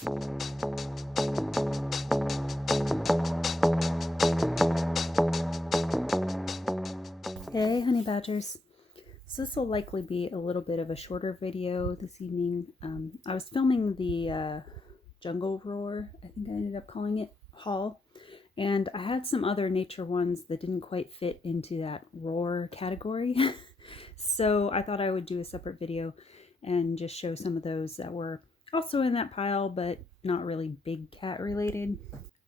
Hey honey badgers, so this will likely be a little bit of a shorter video this evening. I was filming the jungle roar, I think I ended up calling it, haul, and I had some other nature ones that didn't quite fit into that roar category. So I thought I would do a separate video and just show some of those that were also in that pile but not really big cat related.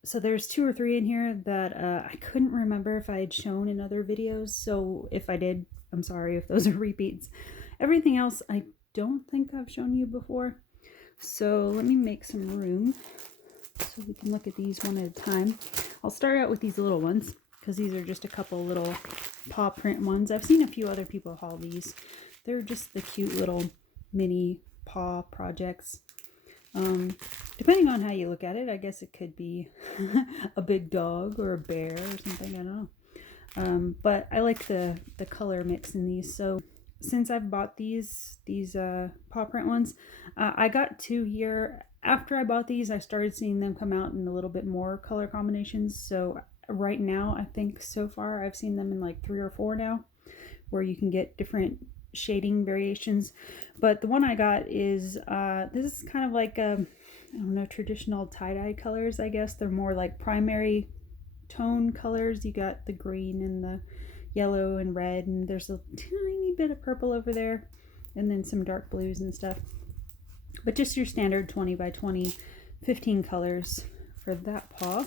So there's 2 or 3 in here that I couldn't remember if I had shown in other videos, so if I did, I'm sorry if those are repeats. Everything else I don't think I've shown you before. So let me make some room so we can look at these one at a time. I'll start out with these little ones because these are just a couple little paw print ones. I've seen a few other people haul these. They're just the cute little mini paw projects. Depending on how you look at it, I guess it could be a big dog or a bear or something, I don't know. But I like the color mix in these. So since I've bought these paw print ones, I got 2 here. After I bought these, I started seeing them come out in a little bit more color combinations. So right now, I think so far I've seen them in like 3 or 4 now, where you can get different shading variations. But the one I got is this is kind of like I don't know, traditional tie-dye colors, I guess. They're more like primary tone colors. You got the green and the yellow and red, and there's a tiny bit of purple over there, and then some dark blues and stuff. But just your standard 20 by 20, 15 colors for that paw.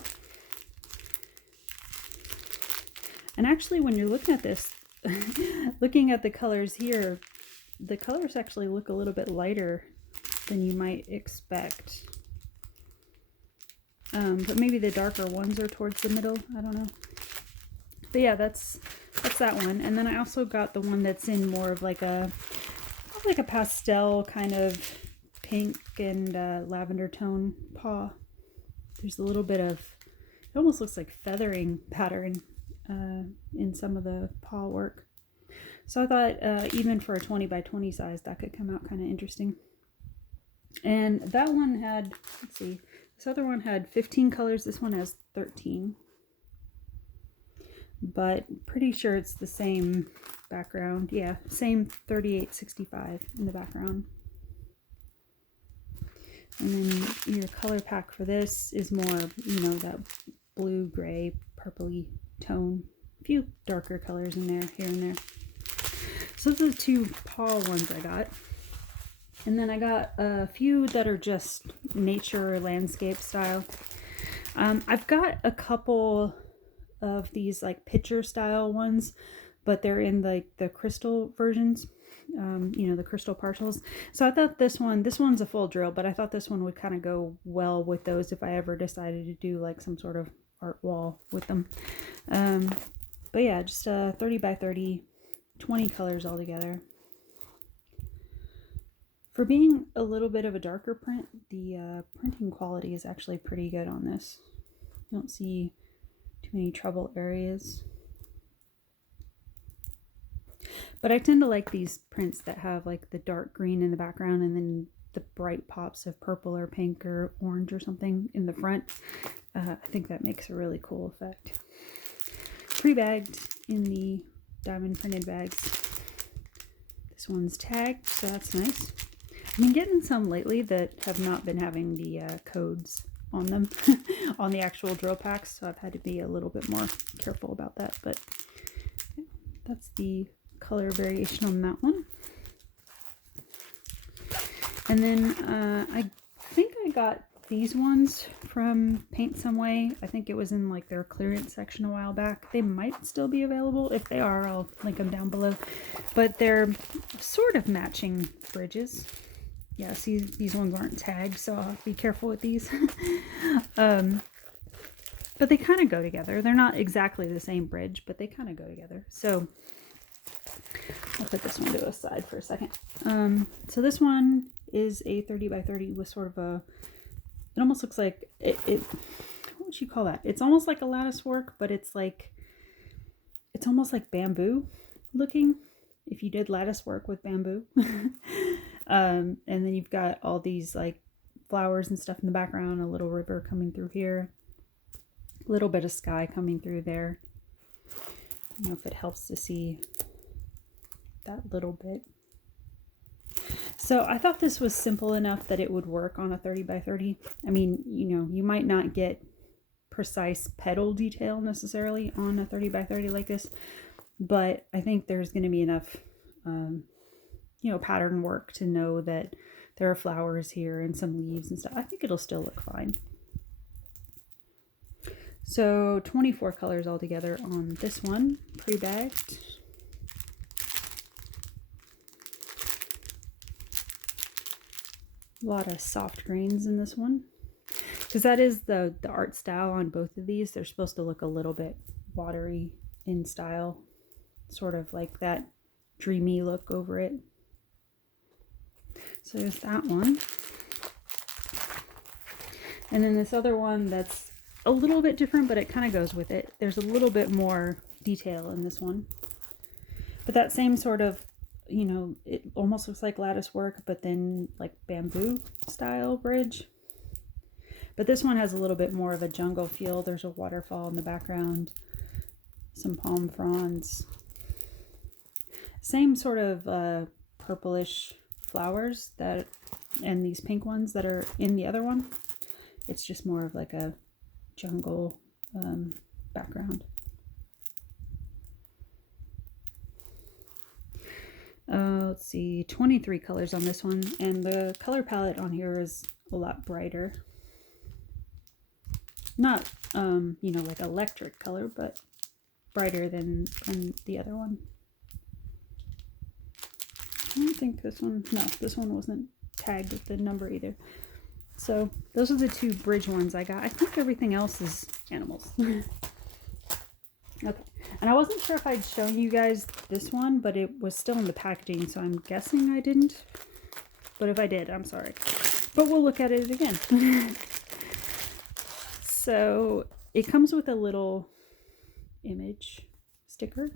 And actually, when you're looking at this, looking at the colors here, the colors actually look a little bit lighter than you might expect. But maybe the darker ones are towards the middle, I don't know. But yeah, that's that one. And then I also got the one that's in more of like a pastel kind of pink and lavender tone paw. There's a little bit of, it almost looks like feathering pattern in some of the paw work. So I thought even for a 20 by 20 size, that could come out kind of interesting. And that one had, let's see, this other one had 15 colors. This one has 13. But pretty sure it's the same background. Yeah, same 3865 in the background. And then your color pack for this is more, you know, that blue, gray, purpley tone. A few darker colors in there, here and there. So those are the 2 paw ones I got. And then I got a few that are just nature or landscape style. I've got a couple of these like picture style ones, but they're in like the crystal versions, you know, the crystal partials. So I thought this one's a full drill, but I thought this one would kind of go well with those if I ever decided to do like some sort of art wall with them. But yeah, just 30 by 30, 20 colors all together. For being a little bit of a darker print, the printing quality is actually pretty good on this. I don't see too many trouble areas. But I tend to like these prints that have like the dark green in the background and then the bright pops of purple or pink or orange or something in the front. I think that makes a really cool effect. Pre-bagged in the diamond printed bags. This one's tagged, so that's nice. I've been getting some lately that have not been having the codes on them on the actual drill packs, so I've had to be a little bit more careful about that. But yeah, that's the color variation on that one. And then I think I got these ones from Paint Some Way. I think it was in like their clearance section a while back. They might still be available. If they are, I'll link them down below. But they're sort of matching bridges. Yeah, see, these ones aren't tagged, so I'll be careful with these. But they kind of go together. They're not exactly the same bridge, but they kind of go together. So I'll put this one to the side for a second. So this one is a 30 by 30 with sort of a, it almost looks like, what would you call that? It's almost like a lattice work, but it's like, it's almost like bamboo looking, if you did lattice work with bamboo. And then you've got all these like flowers and stuff in the background, a little river coming through here, a little bit of sky coming through there. I don't know if it helps to see that little bit. So I thought this was simple enough that it would work on a 30 by 30. I mean, you know, you might not get precise petal detail necessarily on a 30 by 30 like this, but I think there's going to be enough, you know, pattern work to know that there are flowers here and some leaves and stuff. I think it'll still look fine. So 24 colors altogether on this one, pre-bagged. A lot of soft grains in this one, because that is the art style on both of these. They're supposed to look a little bit watery in style, sort of like that dreamy look over it. So there's that one. And then this other one that's a little bit different, but it kind of goes with it. There's a little bit more detail in this one. But that same sort of, you know, it almost looks like lattice work, but then like bamboo style bridge. But this one has a little bit more of a jungle feel. There's a waterfall in the background, some palm fronds. Same sort of purplish flowers that, and these pink ones that are in the other one. It's just more of like a jungle background. Let's see, 23 colors on this one, and the color palette on here is a lot brighter. Not, you know, like electric color, but brighter than the other one. I don't think this one, no, this one wasn't tagged with the number either. So those are the two bridge ones I got. I think everything else is animals. Okay, and I wasn't sure if I'd shown you guys this one, but it was still in the packaging, so I'm guessing I didn't. But if I did, I'm sorry. But we'll look at it again. So it comes with a little image sticker.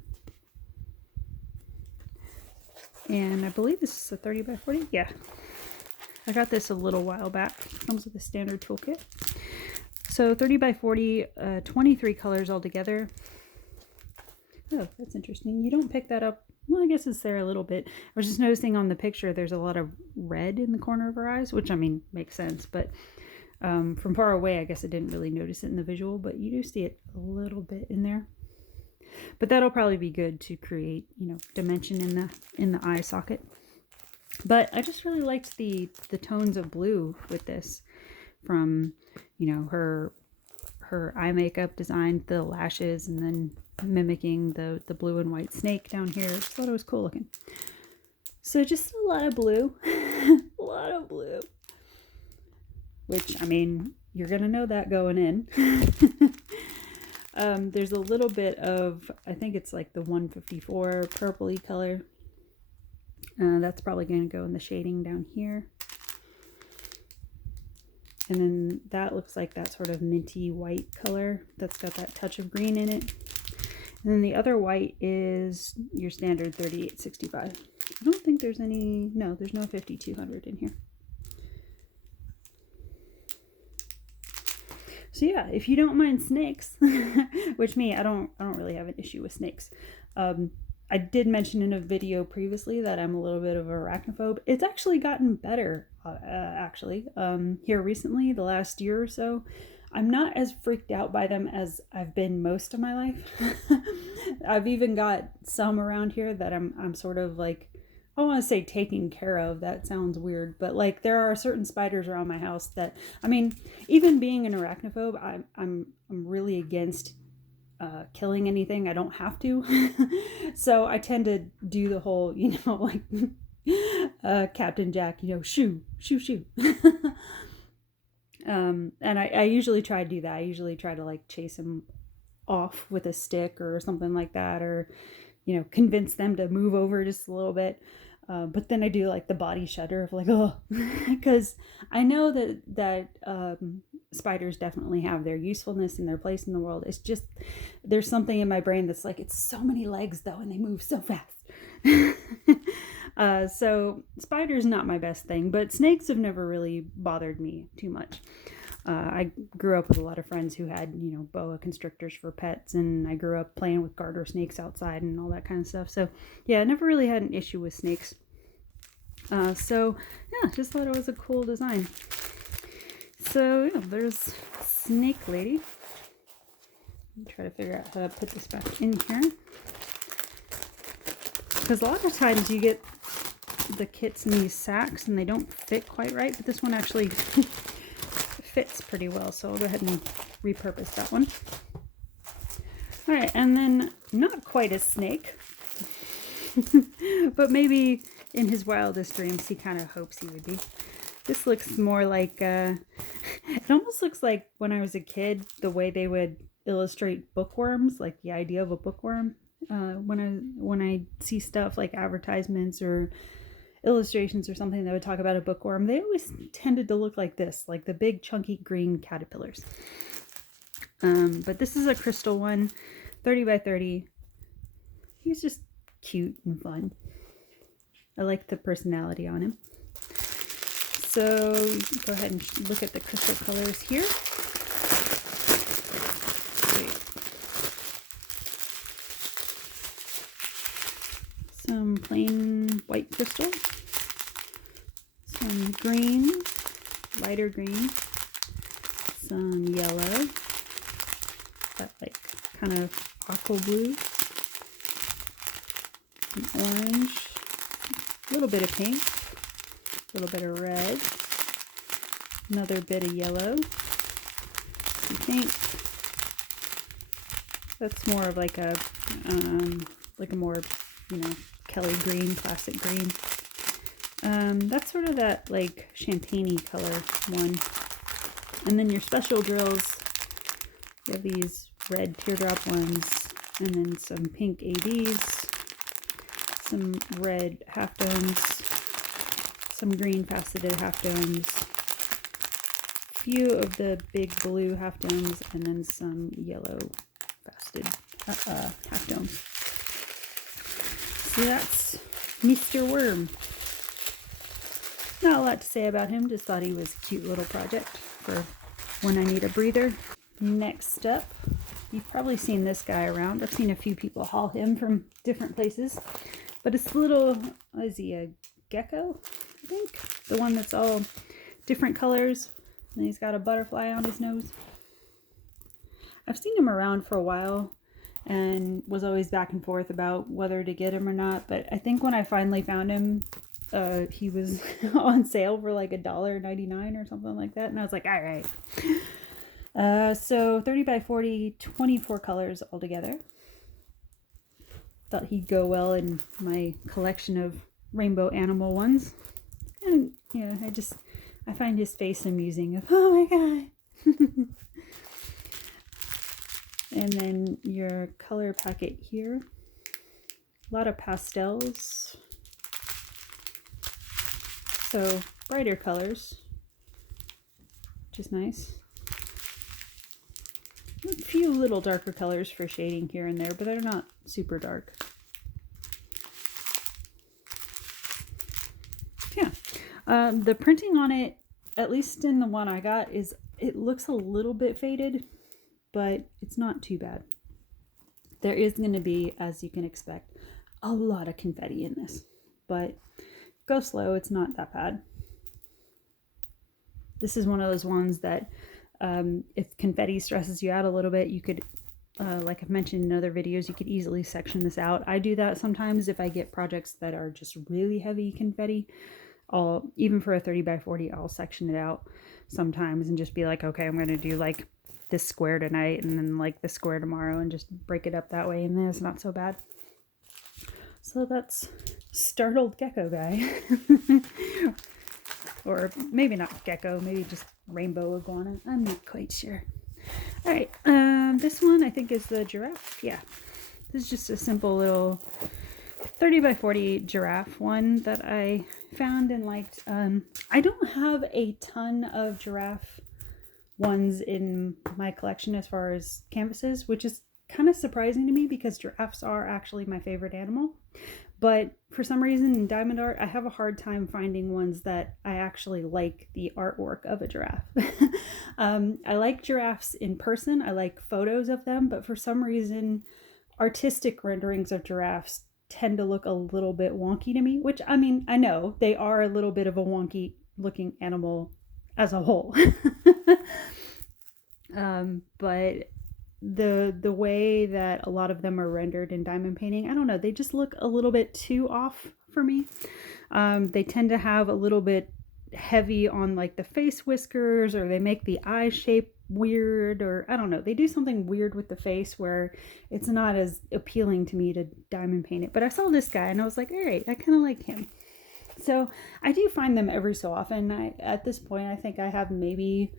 And I believe this is a 30 by 40. Yeah. I got this a little while back. It comes with a standard toolkit. So 30 by 40, 23 colors altogether. Oh, that's interesting. You don't pick that up. Well, I guess it's there a little bit. I was just noticing on the picture there's a lot of red in the corner of her eyes, which, I mean, makes sense. But from far away, I guess I didn't really notice it in the visual, but you do see it a little bit in there. But that'll probably be good to create, you know, dimension in the eye socket. But I just really liked the tones of blue with this, from, you know, her eye makeup design, the lashes, and then mimicking the blue and white snake down here. Just thought it was cool looking. So just a lot of blue. A lot of blue. Which, I mean, you're gonna know that going in. There's a little bit of, I think it's like the 154 purpley color. That's probably going to go in the shading down here. And then that looks like that sort of minty white color that's got that touch of green in it. And then the other white is your standard 3865. I don't think there's any, no, there's no 5200 in here. So yeah, if you don't mind snakes, which me, I don't really have an issue with snakes. I did mention in a video previously that I'm a little bit of an arachnophobe. It's actually gotten better, here recently, the last year or so. I'm not as freaked out by them as I've been most of my life. I've even got some around here that I'm sort of like, I don't want to say taking care of, that sounds weird, but like there are certain spiders around my house that, I mean, even being an arachnophobe, I'm really against killing anything I don't have to. So I tend to do the whole, you know, like Captain Jack, you know, shoo. And I usually try to do that. I usually try to like chase him off with a stick or something like that, or, you know, convince them to move over just a little bit. But then I do like the body shudder of like, oh, because I know that spiders definitely have their usefulness and their place in the world. It's just, there's something in my brain that's like, it's so many legs though, and they move so fast. So spiders not my best thing, but snakes have never really bothered me too much. I grew up with a lot of friends who had, you know, boa constrictors for pets, and I grew up playing with garter snakes outside and all that kind of stuff. So yeah, I never really had an issue with snakes. So yeah, just thought it was a cool design. So yeah, there's Snake Lady. Try to figure out how to put this back in here, because a lot of times you get the kits in these sacks and they don't fit quite right, but this one actually fits pretty well, so I'll go ahead and repurpose that one. All right, and then not quite a snake, but maybe in his wildest dreams he kind of hopes he would be. This looks more like it almost looks like when I was a kid, the way they would illustrate bookworms, like the idea of a bookworm. When I see stuff like advertisements or illustrations or something that would talk about a bookworm, they always tended to look like this, like the big chunky green caterpillars. But this is a crystal one, 30 by 30. He's just cute and fun. I like the personality on him. So you can go ahead and look at the crystal colors here. Some plain white crystal, some green, lighter green, some yellow, that like kind of aqua blue, some orange, a little bit of pink, a little bit of red, another bit of yellow, some pink. That's more of like a more, you know, Kelly green, classic green. That's sort of that like champagne-y color one. And then your special drills, you have these red teardrop ones, and then some pink ABs, some red half domes, some green faceted half domes, a few of the big blue half domes, and then some yellow faceted half domes. So that's Mr. Worm. Not a lot to say about him, just thought he was a cute little project for when I need a breather. Next up, you've probably seen this guy around. I've seen a few people haul him from different places. But it's little, is he a gecko, I think? The one that's all different colors, and he's got a butterfly on his nose. I've seen him around for a while and was always back and forth about whether to get him or not, but I think when I finally found him, he was on sale for like $1.99 or something like that, and I was like, all right. So 30 by 40, 24 colors altogether. Thought he'd go well in my collection of rainbow animal ones. And yeah, I find his face amusing of, oh my god. And then your color packet here. A lot of pastels. So brighter colors, which is nice. A few little darker colors for shading here and there, but they're not super dark. Yeah. The printing on it, at least in the one I got, it looks a little bit faded, but it's not too bad. There is going to be, as you can expect, a lot of confetti in this, but go slow, it's not that bad. This is one of those ones that if confetti stresses you out a little bit, you could, like I've mentioned in other videos, you could easily section this out. I do that sometimes if I get projects that are just really heavy confetti. Even for a 30 by 40, I'll section it out sometimes and just be like, okay, I'm going to do like this square tonight and then like this square tomorrow and just break it up that way, and then it's not so bad. So that's Startled Gecko Guy. Or maybe not gecko, maybe just rainbow iguana. I'm not quite sure. All right, this one I think is the giraffe. Yeah, this is just a simple little 30 by 40 giraffe one that I found and liked. I don't have a ton of giraffe ones in my collection as far as canvases, which is kind of surprising to me because giraffes are actually my favorite animal. But for some reason in diamond art, I have a hard time finding ones that I actually like the artwork of a giraffe. I like giraffes in person. I like photos of them, but for some reason, artistic renderings of giraffes tend to look a little bit wonky to me, which, I mean, I know they are a little bit of a wonky looking animal as a whole. But the way that a lot of them are rendered in diamond painting, I don't know, they just look a little bit too off for me. They tend to have a little bit heavy on like the face whiskers, or they make the eye shape weird, or I don't know, they do something weird with the face where it's not as appealing to me to diamond paint it. But I saw this guy and I was like, all right, I kind of like him. So I do find them every so often. At this point, I think I have maybe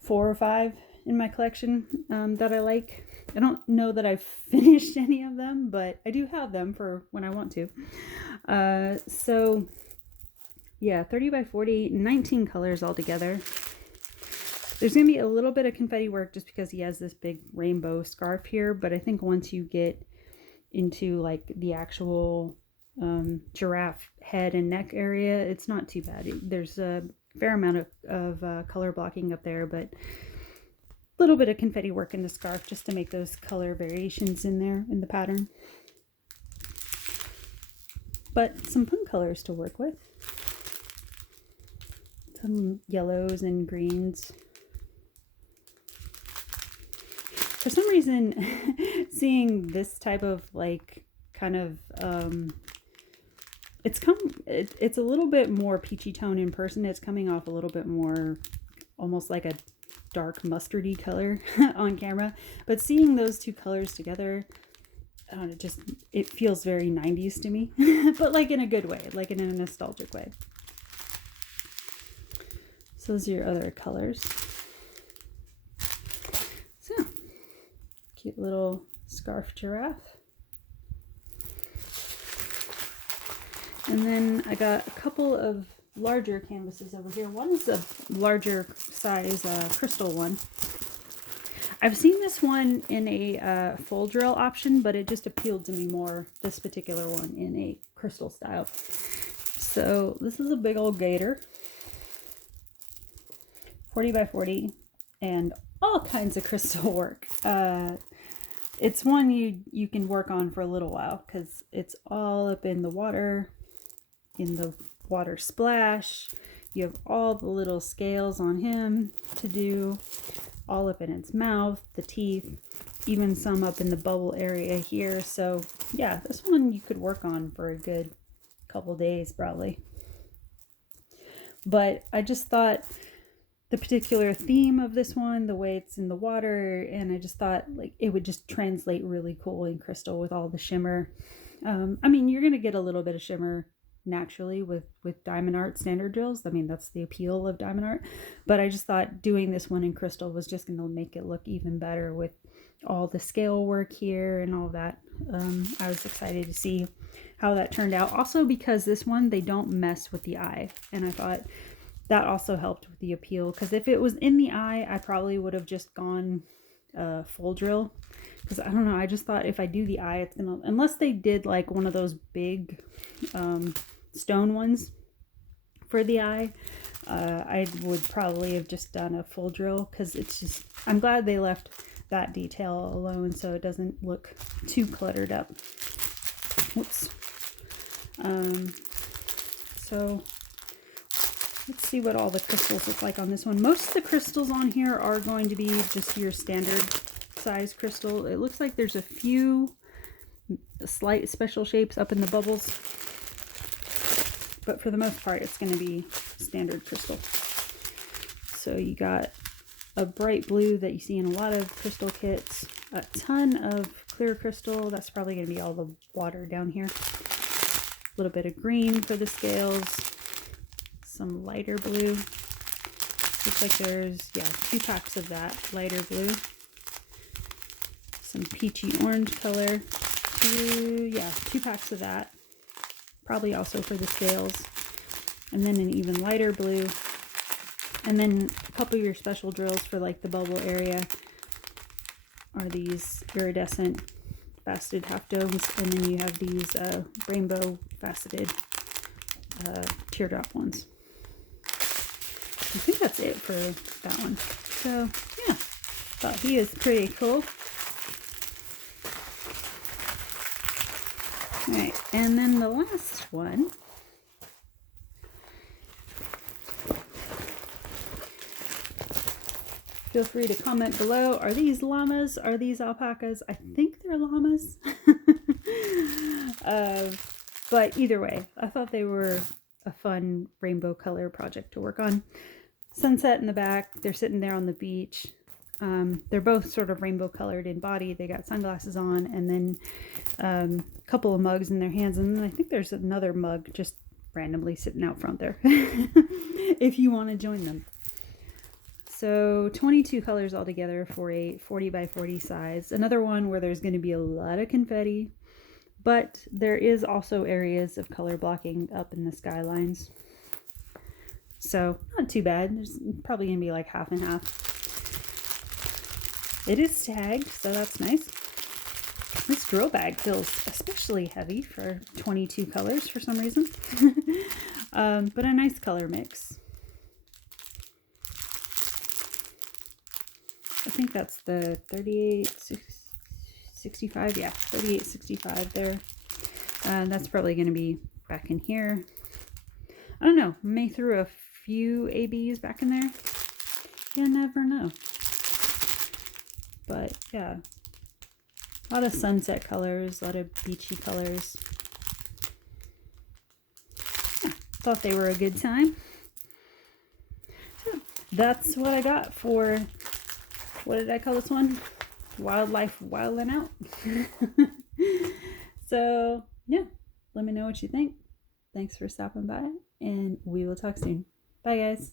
4 or 5 in my collection that I like. I don't know that I've finished any of them, but I do have them for when I want to. So yeah, 30 by 40, 19 colors altogether. There's going to be a little bit of confetti work just because he has this big rainbow scarf here, but I think once you get into like the actual giraffe head and neck area, it's not too bad. There's a fair amount of color blocking up there, but a little bit of confetti work in the scarf just to make those color variations in there in the pattern. But some fun colors to work with. Some yellows and greens. For some reason, seeing this type of like kind of it's a little bit more peachy tone in person. It's coming off a little bit more almost like a dark mustardy color on camera. But seeing those two colors together, I don't know, it feels very 90s to me, but like in a good way, like in a nostalgic way. So those are your other colors. So, cute little scarf giraffe. And then I got a couple of larger canvases over here. One is a larger size crystal one. I've seen this one in a full drill option, but it just appealed to me more, this particular one, in a crystal style. So this is a big old gator. 40 by 40 and all kinds of crystal work. It's one you can work on for a little while because it's all up in the water splash. You have all the little scales on him to do, all up in its mouth, the teeth, even some up in the bubble area here. So yeah, this one you could work on for a good couple days probably. But I just thought the particular theme of this one, the way it's in the water, and I just thought like it would just translate really cool in crystal with all the shimmer. I mean, you're gonna get a little bit of shimmer naturally with diamond art standard drills. I mean, that's the appeal of diamond art, but I just thought doing this one in crystal was just going to make it look even better with all the scale work here and all that. I was excited to see how that turned out, also because this one they don't mess with the eye, and I thought that also helped with the appeal, because if it was in the eye I probably would have just gone full drill, because I don't know, I just thought if I do the eye it's gonna, unless they did like one of those big stone ones for the eye, I would probably have just done a full drill, because it's just, I'm glad they left that detail alone so it doesn't look too cluttered up. Whoops. So let's see what all the crystals look like on this one. Most of the crystals on here are going to be just your standard size crystal. It looks like there's a few slight special shapes up in the bubbles, but for the most part it's going to be standard crystal. So you got a bright blue that you see in a lot of crystal kits, a ton of clear crystal, that's probably going to be all the water down here, a little bit of green for the scales, some lighter blue, looks like there's 2 packs of that lighter blue, some peachy orange color, 2 packs of that, probably also for the scales, and then an even lighter blue, and then a couple of your special drills for like the bubble area are these iridescent faceted half domes, and then you have these rainbow faceted teardrop ones. I think that's it for that one. So yeah, thought he is pretty cool. All right, and then the last one. Feel free to comment below. Are these llamas? Are these alpacas? I think they're llamas. But either way, I thought they were a fun rainbow color project to work on. Sunset in the back. They're sitting there on the beach. They're both sort of rainbow colored in body. They got sunglasses on, and then a couple of mugs in their hands. And then I think there's another mug just randomly sitting out front there if you want to join them. So 22 colors altogether for a 40 by 40 size. Another one where there's going to be a lot of confetti, but there is also areas of color blocking up in the skylines. So not too bad. There's probably going to be like half and half. It is tagged, so that's nice. This drill bag feels especially heavy for 22 colors for some reason. But a nice color mix. I think that's the 3865, yeah, 3865 there. That's probably going to be back in here. I don't know, may throw a few ABs back in there. You never know. But yeah, a lot of sunset colors, a lot of beachy colors. Yeah, thought they were a good time. So that's what I got for, what did I call this one? Wildlife Wildin' Out. So yeah, let me know what you think. Thanks for stopping by, and we will talk soon. Bye guys.